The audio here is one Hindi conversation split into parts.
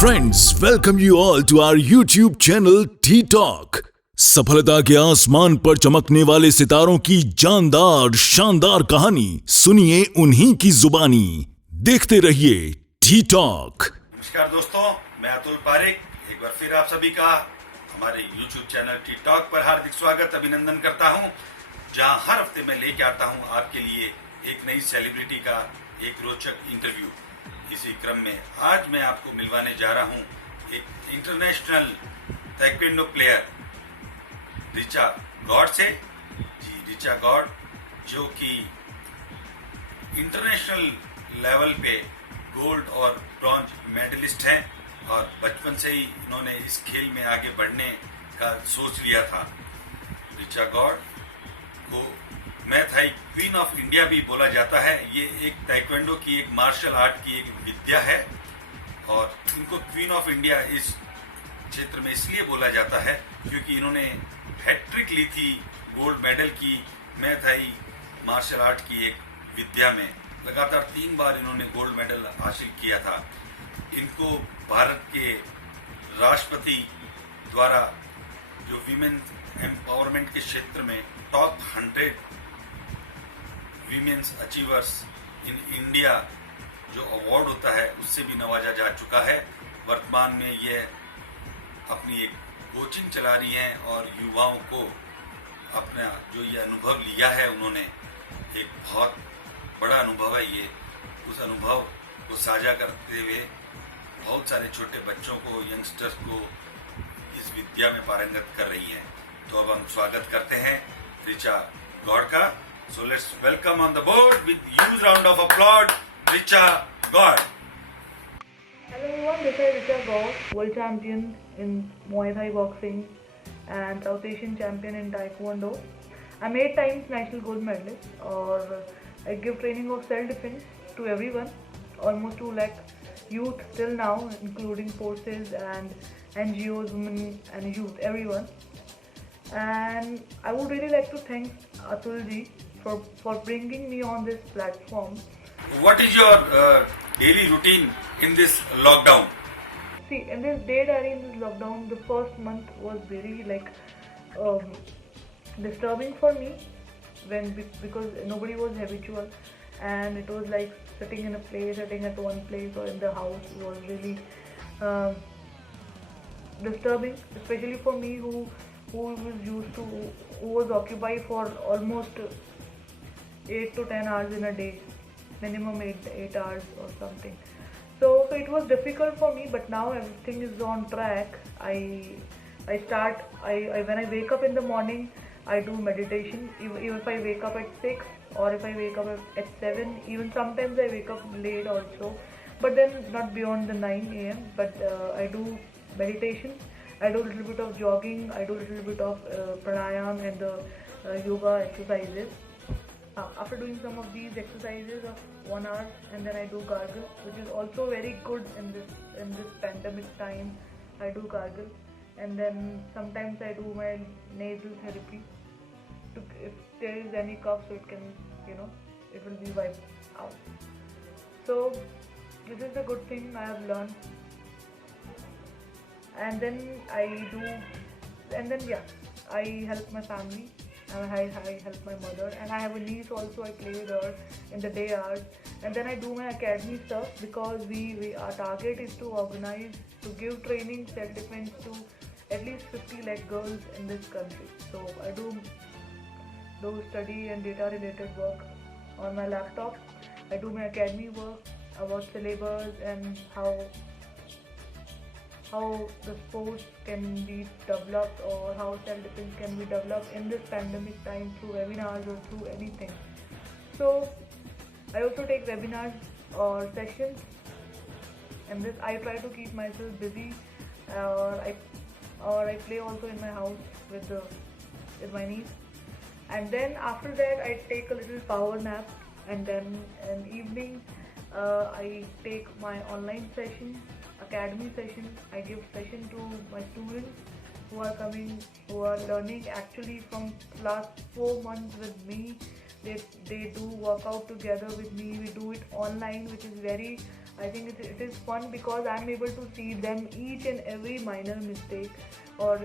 Friends, welcome you all to our YouTube channel Tea Talk. सफलता के आसमान पर चमकने वाले सितारों की जानदार शानदार कहानी सुनिए उन्हीं की जुबानी। देखते रहिए टी टॉक। नमस्कार दोस्तों, मैं अतुल पारेख एक बार फिर आप सभी का हमारे YouTube चैनल टी टॉक पर हार्दिक स्वागत अभिनंदन करता हूं, जहां हर हफ्ते मैं लेके आता हूं आपके लिए एक नई सेलिब्रिटी का एक रोचक इंटरव्यू। इसी क्रम में आज मैं आपको मिलवाने जा रहा हूं एक international taekwondo player Richa God से। जी, रिचा गॉड जो कि इंटरनेशनल लेवल पे गोल्ड और ब्रॉन्ज मेडलिस्ट हैं और बचपन से ही इन्होंने इस खेल में आगे बढ़ने का सोच लिया था। रिचा गॉड को मैथाई क्वीन ऑफ इंडिया भी बोला जाता है। ये एक ताइक्वांडो की एक मार्शल आर्ट की एक विद्या है और इनको क्वीन ऑफ इंडिया इस क्षेत्र में इसलिए बोला जाता है क्योंकि इन्होंने हैट्रिक ली थी गोल्ड मेडल की मैथाई मार्शल आर्ट की एक विद्या में। लगातार 3 बार इन्होंने गोल्ड मेडल हासिल किया था। इनको भारत के राष्ट्रपति द्वारा जो वीमेन एम्पावरमेंट के क्षेत्र में top 100 womens achievers in India जो अवार्ड होता है उससे भी नवाजा जा चुका है। वर्तमान में ये अपनी एक कोचिंग चला रही हैं और युवाओं को अपना जो ये अनुभव लिया है उन्होंने एक बहुत बड़ा अनुभव है ये, उस अनुभव को साझा करते हुए बहुत सारे छोटे बच्चों को यंगस्टर्स को इस विद्या में पारंगत कर रही हैं। तो अब हम स्वागत करते हैं रिचा गॉड का। So let's welcome on the board with huge round of applause, Richa God. Hello everyone, this is Richa God, world champion in Muay Thai boxing and South Asian champion in Taekwondo. I'm 8 times national gold medalist or I give training of self-defense to everyone, almost 2 lakh youth till now, including forces and NGOs, women and youth, everyone. And I would really like to thank Atul ji for bringing me on this platform. What is your daily routine in this lockdown? See, in this day diary, in this lockdown, the first month was very disturbing for me because nobody was habitual and it was like sitting at one place or in the house was really disturbing, especially for me who was occupied for almost 8 to 10 hours in a day, minimum 8 hours or something. So it was difficult for me, but now everything is on track. When I wake up in the morning, I do meditation. Even if I wake up at 6 or if I wake up at 7, even sometimes I wake up late also, but then not beyond the 9 a.m. But I do meditation. I do a little bit of jogging. I do a little bit of pranayam and the yoga exercises. After doing some of these exercises of 1 hour, and then I do gargle, which is also very good in this pandemic time. I do gargle, and then sometimes I do my nasal therapy. If there is any cough, so it can, it will be wiped out. So this is the good thing I have learned. And then I help my family. I help my mother, and I have a niece also. I play with her in the day hours, and then I do my academy stuff because our target is to organize, to give training self-defense to at least 50 lakh girls in this country. So I do study and data related work on my laptop. I do my academy work about syllabus and how the sports can be developed or how self-defense can be developed in this pandemic time through webinars or through anything. So I also take webinars or sessions, and this I try to keep myself busy, or I play also in my house with my niece. And then after that I take a little power nap, and then in evening I take my online session, academy session. I give session to my students who are learning actually from last 4 months with me. They do work out together with me. We do it online, which is very I think it is fun because I'm able to see them each and every minor mistake or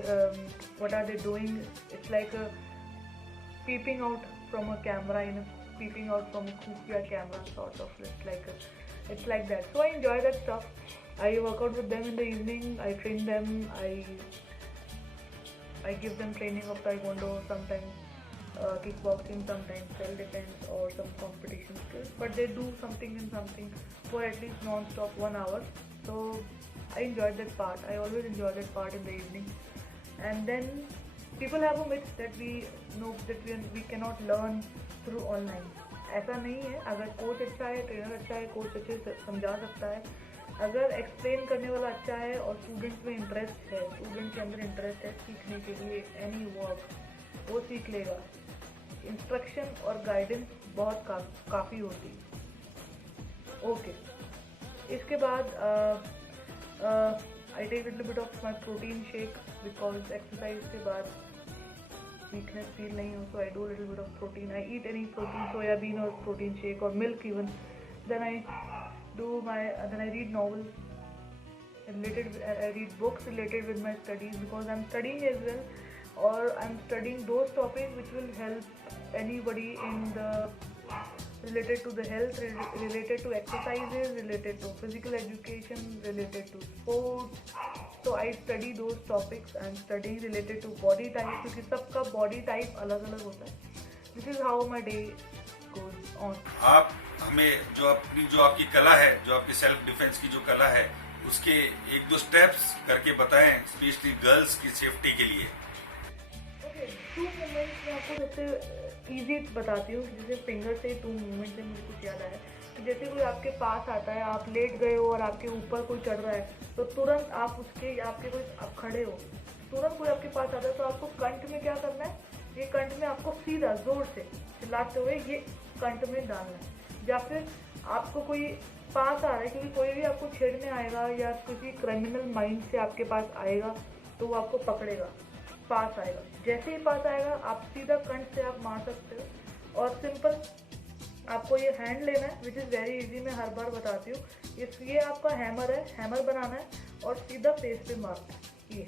what are they doing. It's like a peeping out from a camera, peeping out from a khufia camera sort of. It's like that. So I enjoy that stuff. I work out with them in the evening. I train them. I give them training of taekwondo sometimes. Kickboxing, sometimes self-defense or some competition skills, but they do something for at least non-stop 1 hour. So I enjoyed that part. I always enjoy that part in the evening. And then people have a myth that we know that we cannot learn through online. ऐसा नहीं है. अगर कोच अच्छा है, ट्रेनर अच्छा है, कोच अच्छे से समझा सकता है, अगर एक्सप्लेन करने वाला अच्छा है और स्टूडेंट में इंटरेस्ट है, स्टूडेंट के अंदर इंटरेस्ट है सीखने के लिए एनी वर्क, वो सीख लेगा. इंस्ट्रक्शन और गाइडेंस बहुत काफ़ी होती है. ओके, इसके बाद I take little bit of my protein shake because exercise के बाद वीकनेस फील नहीं हो, so I do little bit of protein. I eat any protein, soybean और प्रोटीन शेक और milk even. Then I read novels related. I read books related with my studies because I'm studying as well, or I'm studying those topics which will help anybody in the related to the health, related to exercises, related to physical education, related to sports. So I study those topics. I'm studying related to body type क्योंकि सबका body type अलग अलग होता है. This is how my day goes on. आप हमें जो आपकी कला है, जो आपकी सेल्फ डिफेंस की जो कला है, उसके 1-2 स्टेप्स करके बताएं, स्पेशली गर्ल्स की सेफ्टी के लिए. ओके, 2 मूवमेंट्स मैं आपको सबसे ईजी बताती हूँ. जैसे फिंगर से 2 मूवमेंट से मुझे कुछ याद आया कि जैसे कोई आपके पास आता है, आप लेट गए हो और आपके ऊपर कोई चढ़ रहा है, तो तुरंत आप खड़े हो, तुरंत कोई आपके पास आता है, तो आपको कंठ में क्या करना है, ये कंठ में आपको सीधा जोर से चिल्लाते हुए ये कंठ में डालना है. या फिर आपको कोई पास आ रहा है, क्योंकि कोई भी आपको छेड़ने आएगा या किसी क्रिमिनल माइंड से आपके पास आएगा तो वो आपको पकड़ेगा, पास आएगा. जैसे ही पास आएगा आप सीधा कंठ से आप मार सकते हो. और सिंपल आपको ये हैंड लेना है, विच इज़ वेरी इजी. मैं हर बार बताती हूँ. ये आपका हैमर है, हैमर बनाना है और सीधा फेस पे मारना है. ये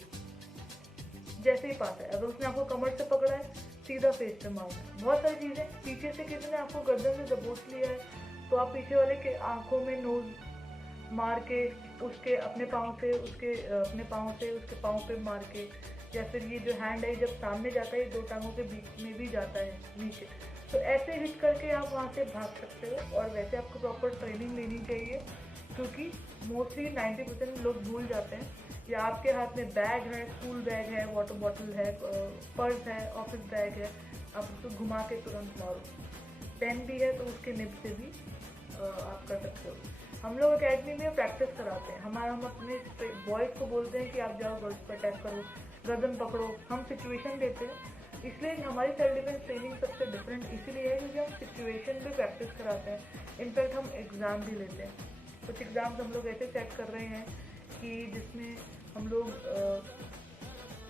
जैसे ही पास है, अगर उसने आपको कमर से पकड़ा है, सीधा फेस पे मारना है. बहुत सारी चीज़ें. पीछे से किसी ने आपको गर्दन से दबोच लिया है, तो आप पीछे वाले के आंखों में नोज मार के उसके अपने पाँव से उसके पाँव पे मार के, या फिर ये जो हैंड है जब सामने जाता है 2 टांगों के बीच में भी जाता है नीचे, तो ऐसे हिट करके आप वहाँ से भाग सकते हो. और वैसे आपको प्रॉपर ट्रेनिंग लेनी चाहिए, क्योंकि मोस्टली 90% लोग भूल जाते हैं. या आपके हाथ में बैग है, स्कूल बैग है, वाटर बॉटल है, पर्स है, ऑफिस बैग है, आप उसको घुमा के तुरंत मारो. पेन भी है तो उसके निब से भी आप कर सकते हो. हम लोग अकेडमी में प्रैक्टिस कराते हैं. हम अपने बॉयज़ को बोलते हैं कि आप जाओ गर्ल्स पर अटैक करो, गर्दन पकड़ो. हम सिचुएशन देते हैं. इसलिए हमारी सेल्फ डिफेंस ट्रेनिंग सबसे डिफरेंट इसीलिए है क्योंकि हम सिचुएशन पे प्रैक्टिस कराते हैं. इनफैक्ट हम एग्ज़ाम भी लेते हैं. कुछ एग्ज़ाम्स हम लोग ऐसे सेट कर रहे हैं कि जिसमें हम लोग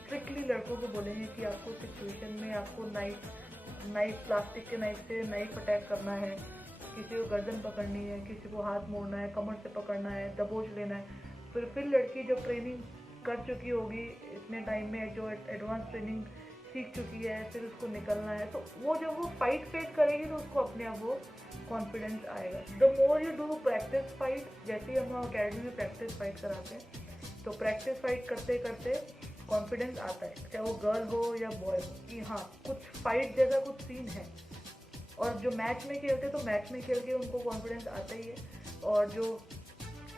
स्ट्रिक्टली लड़कों को बोलेंगे कि आपको सिचुएशन में आपको नाइफ प्लास्टिक के नाइफ से नाइफ अटैक करना है, किसी को गर्दन पकड़नी है, किसी को हाथ मोड़ना है, कमर से पकड़ना है, दबोच लेना है. फिर लड़की जब ट्रेनिंग कर चुकी होगी इतने टाइम में, जो एडवांस ट्रेनिंग सीख चुकी है, फिर उसको निकलना है, तो वो जब वो फाइट फेस करेगी तो उसको अपने आप वो कॉन्फिडेंस आएगा. The more you do practice fight, जैसे ही हम अकेडमी में प्रैक्टिस फाइट कराते हैं, तो प्रैक्टिस फाइट करते करते कॉन्फिडेंस आता है, चाहे वो गर्ल हो या बॉय हो, कि हाँ कुछ फाइट जैसा कुछ सीन है. और जो मैच में खेलते तो मैच में खेल के उनको कॉन्फिडेंस आता ही है. और जो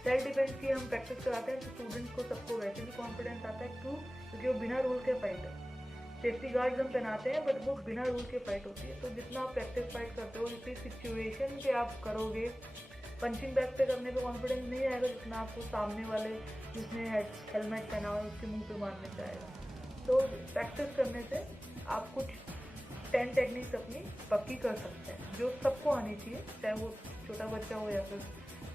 सेल्फ डिफेंस की हम प्रैक्टिस कराते हैं तो स्टूडेंट्स को सबको वैसे भी कॉन्फिडेंस आता है. क्यों? क्योंकि वो बिना रूल के फाइट है. सेफ्टी गार्ड्स हम पहनाते हैं बट वो बिना रूल के फाइट होती है. तो जितना आप प्रैक्टिस फाइट करते हो जितनी सिचुएशन पे आप करोगे, पंचिंग बैग पे करने पे कॉन्फिडेंस नहीं आएगा जितना आपको सामने वाले जिसने हेलमेट पहना हुआ उसके मुंह पे मारने से आएगा. तो प्रैक्टिस करने से आप कुछ 10 टेक्निक्स अपनी पक्की कर सकते हैं जो सबको आनी चाहिए, चाहे वो छोटा बच्चा हो या फिर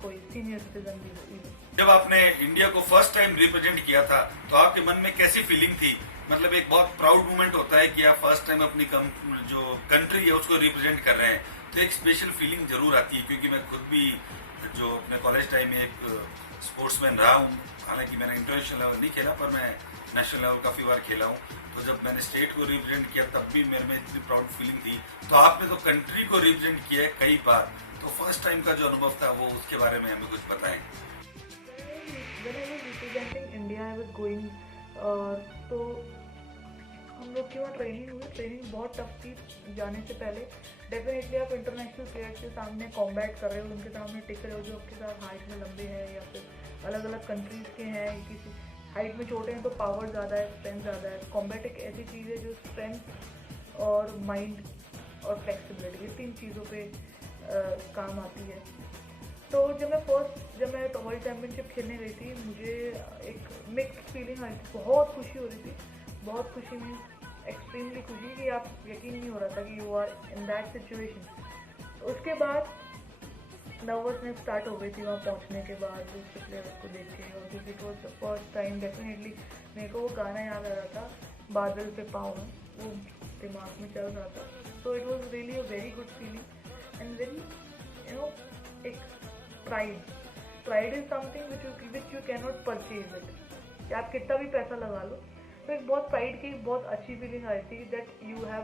कोई सीनियर सिटीजन भी हो. जब आपने इंडिया को फर्स्ट टाइम रिप्रेजेंट किया था तो आपके मन में कैसी फीलिंग थी? मतलब एक बहुत प्राउड मोमेंट होता है कि आप फर्स्ट टाइम अपनी जो कंट्री है उसको रिप्रेजेंट कर रहे हैं, तो एक स्पेशल फीलिंग जरूर आती है. क्योंकि मैं खुद भी जो अपने कॉलेज टाइम में एक स्पोर्ट्समैन रहा हूँ। हालांकि मैंने इंटरनेशनल लेवल नहीं खेला, पर मैं नेशनल लेवल काफ़ी बार खेला हूँ। तो जब मैंने स्टेट को रिप्रेजेंट किया तब भी मेरे में इतनी प्राउड फीलिंग थी। तो आपने तो कंट्री को रिप्रेजेंट किया है कई बार, तो फर्स्ट टाइम का जो अनुभव था वो उसके बारे में हमें कुछ बताएं। When I was representing India, I was going, तो हम लोग की वहाँ ट्रेनिंग हुई। ट्रेनिंग बहुत टफ थी जाने से पहले। डेफिनेटली आप इंटरनेशनल प्लेयर्स के सामने कॉम्बैट कर रहे हो, उनके सामने टिक रहे हो जो आपके साथ हाइट में लंबे हैं या फिर अलग अलग कंट्रीज़ के हैं, किसी हाइट में छोटे हैं तो पावर ज़्यादा है, स्ट्रेंथ ज़्यादा है। कॉम्बैट एक ऐसी चीज़ है जो स्ट्रेंथ और माइंड और फ्लेक्सिबिलिटी, ये 3 चीज़ों पे काम आती है। तो जब मैं वर्ल्ड चैम्पियनशिप खेलने गई थी, मुझे एक मिक्स्ड फीलिंग आई थी। बहुत खुशी हो रही थी, बहुत खुशी मीन्स एक्सट्रीमली खुशी कि आप यकीन नहीं हो रहा था कि you are in that situation. उसके बाद नर्वसनेस स्टार्ट हो गई थी वहाँ पहुँचने के बाद दूसरे प्लेयर्स को देख के, और क्योंकि it was the first time. Definitely मेरे को वो गाना याद आ रहा था, बादल पे पाँव में, वो दिमाग में चल रहा था। So it was really a very good feeling and very एक pride is something which you can not purchase it, कि आप कितना भी पैसा लगा लो। तो एक बहुत प्राइड की बहुत अच्छी फीलिंग आई थी that you have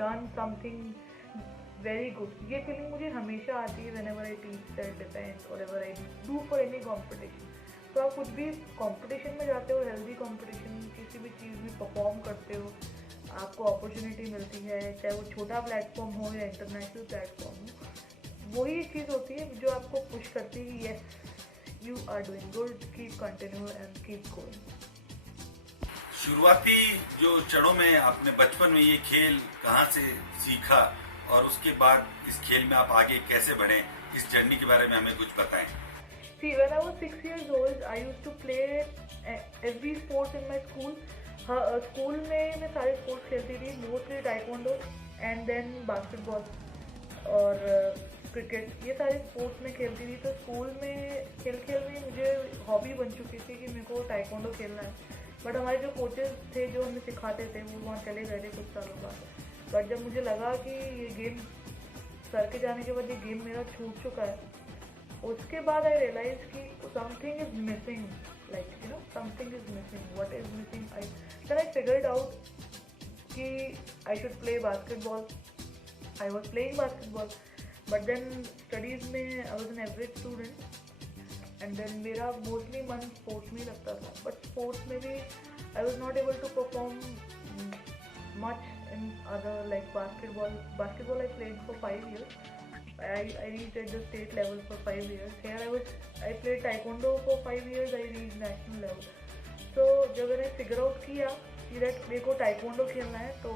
done something very good. ये फीलिंग मुझे हमेशा आती है whenever I teach self defence और ever I do for any competition. तो आप कुछ भी कॉम्पिटिशन में जाते हो, हेल्दी कॉम्पिटिशन, किसी भी चीज़ में परफॉर्म करते हो, आपको अपॉर्चुनिटी मिलती है, चाहे वो छोटा प्लेटफॉर्म हो या इंटरनेशनल प्लेटफॉर्म हो। वही एक चीज़ होती है जो आपको पुश करती है कि yes you are doing good, keep continue and keep going. शुरुआती जो चरणों में आपने बचपन में ये खेल कहाँ से सीखा और उसके बाद इस खेल में आप आगे कैसे बढ़े, इस जर्नी के बारे में हमें कुछ बताएं। See, when I was 6 years old, I used to play every sports in my school. School में मैं सारे स्पोर्ट्स खेलती थी, mostly taekwondo and then basketball और क्रिकेट, ये सारे स्पोर्ट्स में खेलती थी। तो स्कूल में खेल में मुझे हॉबी बन चुकी थी कि मेरे को टाइकोंडो खेलना है। बट हमारे जो कोचेस थे जो हमें सिखाते थे वो वहाँ चले गए थे कुछ सालों बाद। बट जब मुझे लगा कि ये गेम सर के जाने के बाद ये गेम मेरा छूट चुका है, उसके बाद आई रियलाइज कि something is missing, like you know something is missing. What is missing? Then I figured out कि I should play basketball. I was playing basketball but then studies में I was an average student and then मेरा मोस्टली मन स्पोर्ट्स में ही लगता था। बट स्पोर्ट्स में भी I was not able to perform much in other like basketball I played for 5 years. I reached at the state level for 5 years. Here I played taekwondo for 5 years. I reached national level. So जब मैंने figure out किया कि मेरे को taekwondo खेलना है, तो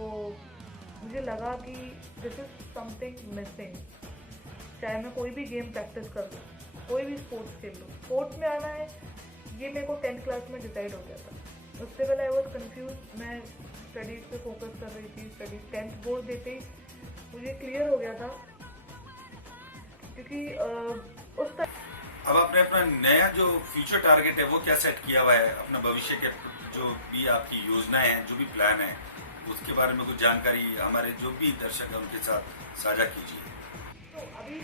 मुझे लगा कि this is something missing. चाहे मैं कोई भी गेम प्रैक्टिस कर लूँ, कोई भी स्पोर्ट्स खेल लूँ, स्पोर्ट्स में आना है, ये मेरे को 10th क्लास में डिसाइड हो गया था। उससे पहले आई वॉज कन्फ्यूज, मैं स्टडीज़ पे फोकस कर रही थी। स्टडीज 10th बोर्ड देते ही मुझे क्लियर हो गया था, क्योंकि उस टाइम अब आपने अपना नया जो फ्यूचर टारगेट है वो क्या सेट किया हुआ है? अपना भविष्य के जो भी आपकी योजनाएं हैं, जो भी प्लान है, उसके बारे में कुछ जानकारी हमारे जो भी दर्शक हैं उनके साथ साझा कीजिए। तो अभी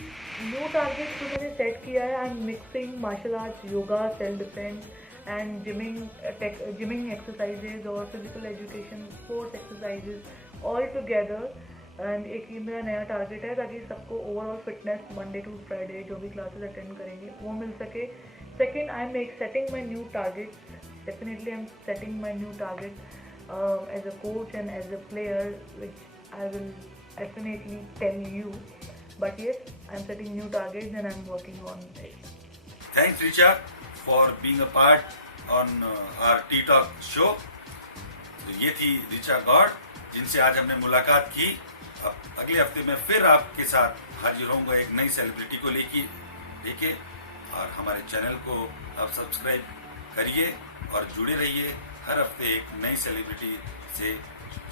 न्यू टारगेट जो मैंने सेट किया है, I am mixing martial arts, yoga, self defence and gymming exercises और physical education, sports exercises all together। And एक ये मेरा नया टारगेट है ताकि सबको overall fitness Monday to Friday जो भी क्लासेस अटेंड करेंगे वो मिल सके। Second, I am setting my new target. Definitely I am setting my new target as a coach and as a player which I will definitely tell you, but yes I am setting new targets and I am working on it. Thanks Richa for being a part on our T talk show. तो ये थी रिचा गौड़ जिनसे आज हमने मुलाकात की। अब अगले हफ्ते में फिर आपके साथ हाजिर होंगे एक नई सेलिब्रिटी को लेके, और हमारे चैनल को आप सब्सक्राइब करिए और जुड़े रहिए हर हफ्ते एक नई सेलिब्रिटी से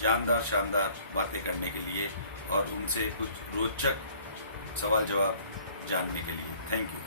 जानदार शानदार बातें करने के लिए और उनसे कुछ रोचक सवाल जवाब जानने के लिए। Thank you.